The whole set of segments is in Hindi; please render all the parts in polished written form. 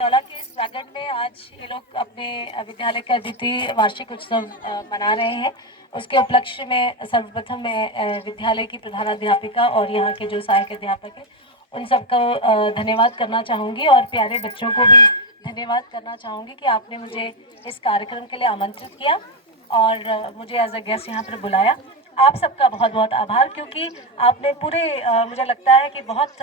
दौला के इस वैगन में आज ये लोग अपने विद्यालय का द्वितीय वार्षिक उत्सव मना रहे हैं। उसके उपलक्ष्य में सर्वप्रथम मैं विद्यालय की प्रधानाध्यापिका और यहाँ के जो सहायक अध्यापक हैं उन सबको धन्यवाद करना चाहूँगी और प्यारे बच्चों को भी धन्यवाद करना चाहूँगी कि आपने मुझे इस कार्यक्रम के लिए आमंत्रित किया और मुझे एज अ गेस्ट यहाँ पर बुलाया। आप सबका बहुत बहुत आभार, क्योंकि आपने पूरे मुझे लगता है कि बहुत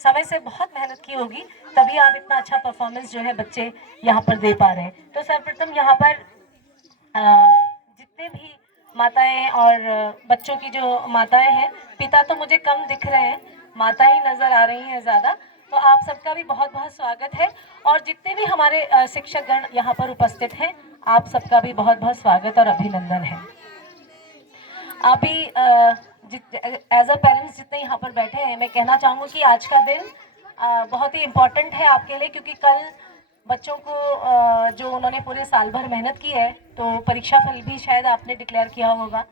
समय से बहुत मेहनत की होगी, तभी आप इतना अच्छा परफॉर्मेंस जो है बच्चे यहाँ पर दे पा रहे हैं। तो सर्वप्रथम यहाँ पर जितने भी माताएं और बच्चों की जो माताएं हैं, पिता तो मुझे कम दिख रहे हैं, माता ही नजर आ रही हैं ज़्यादा, तो आप सबका भी बहुत बहुत स्वागत है। और जितने भी हमारे शिक्षकगण यहाँ पर उपस्थित हैं, आप सबका भी बहुत बहुत स्वागत और अभिनंदन है। अभी एज अ पेरेंट्स जितने यहाँ पर बैठे हैं, मैं कहना चाहूँगी कि आज का दिन बहुत ही इम्पोर्टेंट है आपके लिए, क्योंकि कल बच्चों को जो उन्होंने पूरे साल भर मेहनत की है, तो परीक्षा फल भी शायद आपने डिक्लेयर किया होगा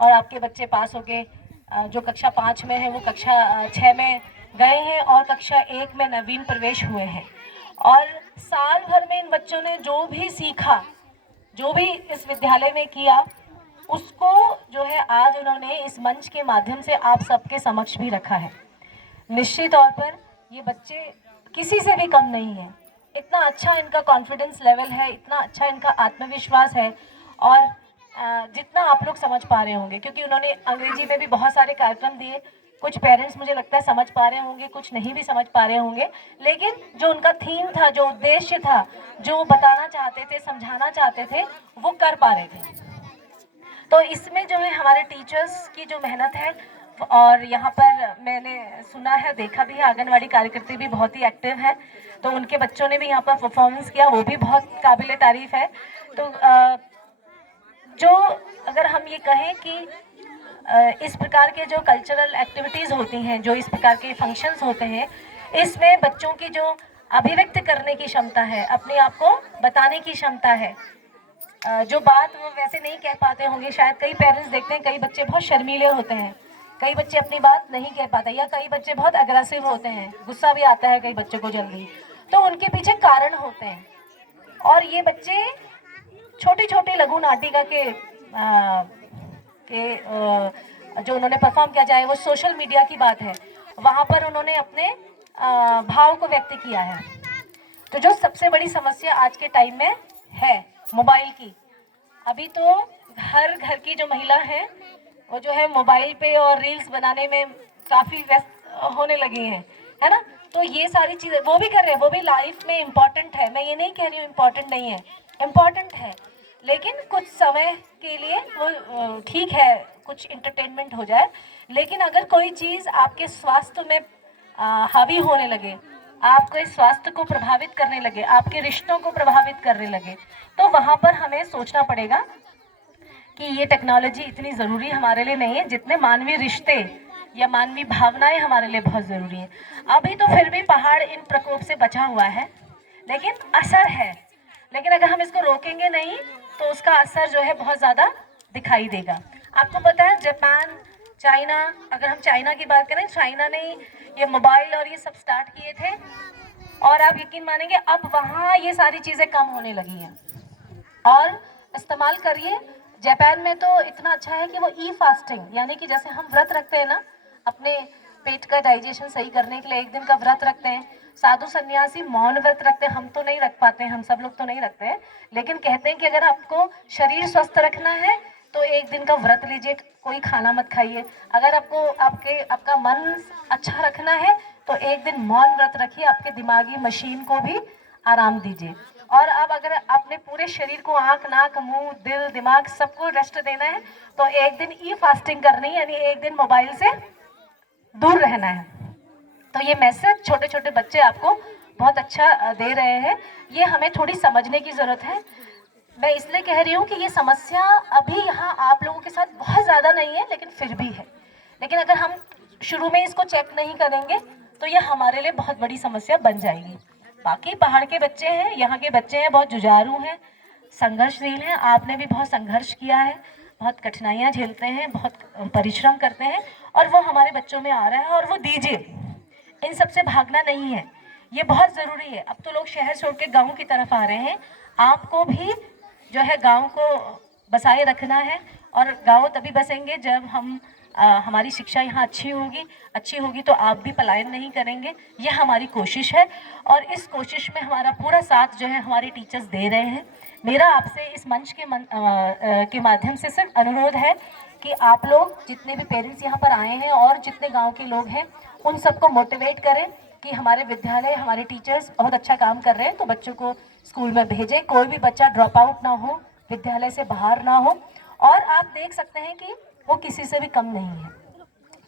और आपके बच्चे पास हो गए। जो कक्षा 5 में है वो कक्षा 6 में गए हैं और कक्षा 1 में नवीन प्रवेश हुए हैं। और साल भर में इन बच्चों ने जो भी सीखा, जो भी इस विद्यालय में किया, उसको जो है आज उन्होंने इस मंच के माध्यम से आप सबके समक्ष भी रखा है। निश्चित तौर पर ये बच्चे किसी से भी कम नहीं है। इतना अच्छा इनका कॉन्फिडेंस लेवल है, इतना अच्छा इनका आत्मविश्वास है। और जितना आप लोग समझ पा रहे होंगे, क्योंकि उन्होंने अंग्रेजी में भी बहुत सारे कार्यक्रम दिए, कुछ पेरेंट्स मुझे लगता है समझ पा रहे होंगे, कुछ नहीं भी समझ पा रहे होंगे, लेकिन जो उनका थीम था, जो उद्देश्य था, जो बताना चाहते थे, समझाना चाहते थे, वो कर पा रहे थे। तो इसमें जो है हमारे टीचर्स की जो मेहनत है, और यहाँ पर मैंने सुना है, देखा भी है, आंगनवाड़ी कार्यकर्ता भी बहुत ही एक्टिव है, तो उनके बच्चों ने भी यहाँ पर परफॉर्मेंस किया, वो भी बहुत काबिल तारीफ है। तो जो अगर हम ये कहें कि इस प्रकार के जो कल्चरल एक्टिविटीज़ होती हैं, जो इस प्रकार के फंक्शंस होते हैं, इसमें बच्चों की जो अभिव्यक्त करने की क्षमता है, अपने आप को बताने की क्षमता है, जो बात वो वैसे नहीं कह पाते होंगे, शायद कई पेरेंट्स देखते हैं कई बच्चे बहुत शर्मीले होते हैं, कई बच्चे अपनी बात नहीं कह पाते, या कई बच्चे बहुत अग्रेसिव होते हैं, गुस्सा भी आता है कई बच्चों को जल्दी, तो उनके पीछे कारण होते हैं। और ये बच्चे छोटी छोटी लघु नाटिका जो उन्होंने परफॉर्म किया, चाहे वो सोशल मीडिया की बात है, वहाँ पर उन्होंने अपने भाव को व्यक्त किया है। तो जो सबसे बड़ी समस्या आज के टाइम में है मोबाइल की, अभी तो हर घर की जो महिला है वो जो है मोबाइल पे और रील्स बनाने में काफ़ी व्यस्त होने लगी है ना। तो ये सारी चीज़ें वो भी कर रहे हैं, वो भी लाइफ में इम्पॉर्टेंट है, मैं ये नहीं कह रही हूँ इम्पॉर्टेंट नहीं है, इम्पॉर्टेंट है, लेकिन कुछ समय के लिए वो ठीक है, कुछ इंटरटेनमेंट हो जाए। लेकिन अगर कोई चीज़ आपके स्वास्थ्य में हावी होने लगे, आपके स्वास्थ्य को प्रभावित करने लगे, आपके रिश्तों को प्रभावित करने लगे, तो वहाँ पर हमें सोचना पड़ेगा कि ये टेक्नोलॉजी इतनी ज़रूरी हमारे लिए नहीं है जितने मानवीय रिश्ते या मानवीय भावनाएं हमारे लिए बहुत ज़रूरी है। अभी तो फिर भी पहाड़ इन प्रकोप से बचा हुआ है, लेकिन असर है। लेकिन अगर हम इसको रोकेंगे नहीं तो उसका असर जो है बहुत ज़्यादा दिखाई देगा। आपको पता है जापान, चाइना, अगर हम चाइना की बात करें, चाइना ने ये मोबाइल और ये सब स्टार्ट किए थे, और आप यकीन मानेंगे अब वहाँ ये सारी चीज़ें कम होने लगी हैं और इस्तेमाल करिए। जापान में तो इतना अच्छा है कि वो ई फास्टिंग, यानी कि जैसे हम व्रत रखते हैं ना, अपने पेट का डाइजेशन सही करने के लिए एक दिन का व्रत रखते हैं, साधु सन्यासी मौन व्रत रखते हैं, हम तो नहीं रख पाते हैं, हम सब लोग तो नहीं रखते हैं, लेकिन कहते हैं कि अगर आपको शरीर स्वस्थ रखना है तो एक दिन का व्रत लीजिए, कोई खाना मत खाइए। अगर आपको आपका मन अच्छा रखना है तो एक दिन मौन व्रत रखिए, आपके दिमागी मशीन को भी आराम दीजिए। और अब अगर अपने पूरे शरीर को, आंख, नाक, मुंह, दिल, दिमाग, सबको रेस्ट देना है तो एक दिन ई फास्टिंग करनी है, यानी एक दिन मोबाइल से दूर रहना है। तो ये मैसेज छोटे छोटे बच्चे आपको बहुत अच्छा दे रहे हैं, ये हमें थोड़ी समझने की ज़रूरत है। मैं इसलिए कह रही हूँ कि ये समस्या अभी यहाँ आप लोगों के साथ बहुत ज़्यादा नहीं है, लेकिन फिर भी है। लेकिन अगर हम शुरू में इसको चेक नहीं करेंगे तो ये हमारे लिए बहुत बड़ी समस्या बन जाएगी। बाकी पहाड़ के बच्चे हैं, यहाँ के बच्चे हैं, बहुत जुझारू हैं, संघर्षशील हैं, आपने भी बहुत संघर्ष किया है, बहुत कठिनाइयाँ झेलते हैं, बहुत परिश्रम करते हैं, और वो हमारे बच्चों में आ रहा है, और वो दीजिए। इन सबसे भागना नहीं है, ये बहुत ज़रूरी है। अब तो लोग शहर छोड़ के गाँव की तरफ आ रहे हैं, आपको भी जो है गाँव को बसाए रखना है। और गाँव तभी बसेंगे जब हमारी शिक्षा यहाँ अच्छी होगी तो आप भी पलायन नहीं करेंगे। ये हमारी कोशिश है और इस कोशिश में हमारा पूरा साथ जो है हमारे टीचर्स दे रहे हैं। मेरा आपसे इस मंच के माध्यम से सिर्फ अनुरोध है कि आप लोग जितने भी पेरेंट्स यहाँ पर आए हैं और जितने गांव के लोग हैं उन सबको मोटिवेट करें कि हमारे विद्यालय, हमारे टीचर्स बहुत अच्छा काम कर रहे हैं, तो बच्चों को स्कूल में भेजें। कोई भी बच्चा ड्रॉप आउट ना हो, विद्यालय से बाहर ना हो। और आप देख सकते हैं कि वो किसी से भी कम नहीं है।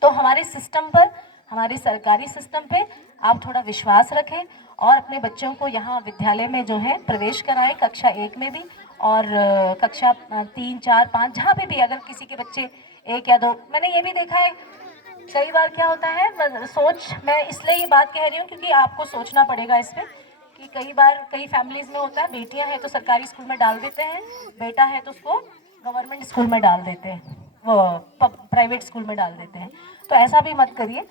तो हमारे सिस्टम पर, हमारे सरकारी सिस्टम पे आप थोड़ा विश्वास रखें और अपने बच्चों को यहाँ विद्यालय में जो है प्रवेश कराएं, कक्षा 1 में भी और कक्षा 3, 4, 5 जहाँ पे भी अगर किसी के बच्चे 1 या 2। मैंने ये भी देखा है कई बार क्या होता है, मैं इसलिए ये बात कह रही हूँ क्योंकि आपको सोचना पड़ेगा इस पर कि कई बार कई फैमिलीज़ में होता है, बेटियाँ हैं तो सरकारी स्कूल में डाल देते हैं, बेटा है तो उसको गवर्नमेंट स्कूल में डाल देते हैं, वो प्राइवेट स्कूल में डाल देते हैं। तो ऐसा भी मत करिए,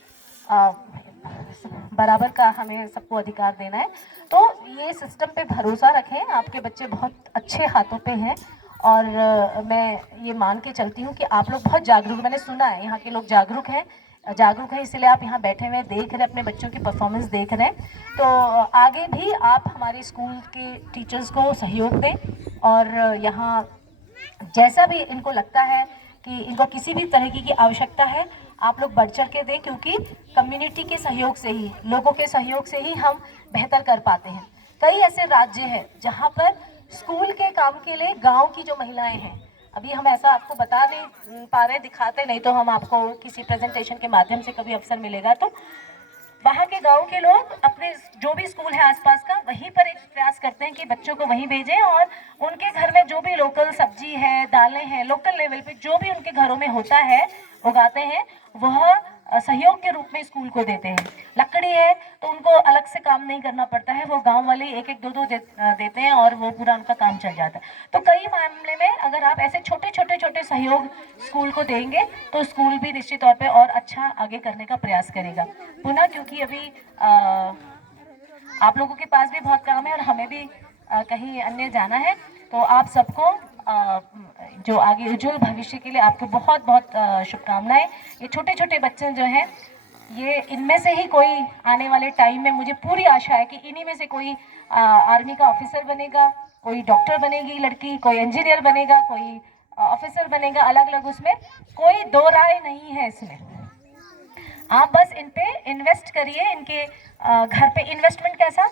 बराबर का हमें सबको अधिकार देना है। तो ये सिस्टम पे भरोसा रखें, आपके बच्चे बहुत अच्छे हाथों पे हैं और मैं ये मान के चलती हूँ कि आप लोग बहुत जागरूक, मैंने सुना है यहाँ के लोग जागरूक हैं, इसलिए आप यहाँ बैठे हुए देख रहे हैं, अपने बच्चों की परफॉर्मेंस देख रहे हैं। तो आगे भी आप हमारे स्कूल के टीचर्स को सहयोग दें और यहाँ जैसा भी इनको लगता है कि इनको किसी भी तरह की आवश्यकता है, आप लोग बढ़ चढ़ के दें, क्योंकि कम्युनिटी के सहयोग से ही, लोगों के सहयोग से ही हम बेहतर कर पाते हैं। कई ऐसे राज्य हैं जहाँ पर स्कूल के काम के लिए गांव की जो महिलाएं हैं, अभी हम ऐसा आपको बता नहीं पा रहे, दिखाते नहीं, तो हम आपको किसी प्रेजेंटेशन के माध्यम से कभी अवसर मिलेगा तो वहाँ के गांव के लोग अपने जो भी स्कूल है आसपास का, वहीं पर एक प्रयास करते हैं कि बच्चों को वहीं भेजें और उनके घर में जो भी लोकल सब्जी है, दालें हैं, लोकल लेवल पे जो भी उनके घरों में होता है, उगाते हैं, वह सहयोग के रूप में स्कूल को देते हैं। लकड़ी है तो उनको अलग से काम नहीं करना पड़ता है, वो गांव वाले 1-1, 2-2 देते हैं और वो पूरा उनका काम चल जाता है। तो कई मामले में अगर आप ऐसे छोटे सहयोग स्कूल को देंगे तो स्कूल भी निश्चित तौर पे और अच्छा आगे करने का प्रयास करेगा। पुनः क्योंकि अभी आप लोगों के पास भी बहुत काम है और हमें भी कहीं अन्य जाना है, तो आप सबको जो आगे उज्जवल भविष्य के लिए आपको बहुत शुभकामनाएं। ये छोटे बच्चे जो हैं, ये इनमें से ही कोई आने वाले टाइम में, मुझे पूरी आशा है कि इन्हीं में से कोई आर्मी का ऑफिसर बनेगा, कोई डॉक्टर बनेगी लड़की, कोई इंजीनियर बनेगा, कोई ऑफिसर बनेगा, अलग अलग, उसमें कोई दो राय नहीं है। इसमें आप बस इन पे इन्वेस्ट करिए। इनके घर पे इन्वेस्टमेंट कैसा,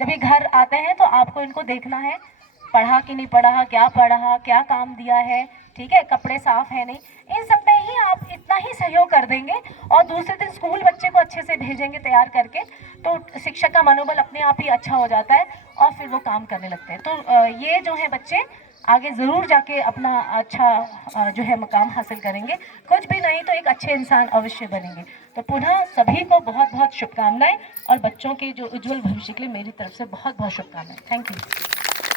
जब ये घर आते हैं तो आपको इनको देखना है, पढ़ा कि नहीं पढ़ा, क्या पढ़ा, क्या काम दिया है, ठीक है, कपड़े साफ है नहीं, इन सब में ही आप इतना ही सहयोग कर देंगे और दूसरे दिन स्कूल बच्चे को अच्छे से भेजेंगे तैयार करके, तो शिक्षक का मनोबल अपने आप ही अच्छा हो जाता है और फिर वो काम करने लगते हैं। तो ये जो है बच्चे आगे ज़रूर जाके अपना अच्छा जो है मकाम हासिल करेंगे, कुछ भी नहीं तो एक अच्छे इंसान अवश्य बनेंगे। तो पुनः सभी को बहुत शुभकामनाएं और बच्चों के जो उज्जवल भविष्य के लिए मेरी तरफ से बहुत शुभकामनाएं। Thank you.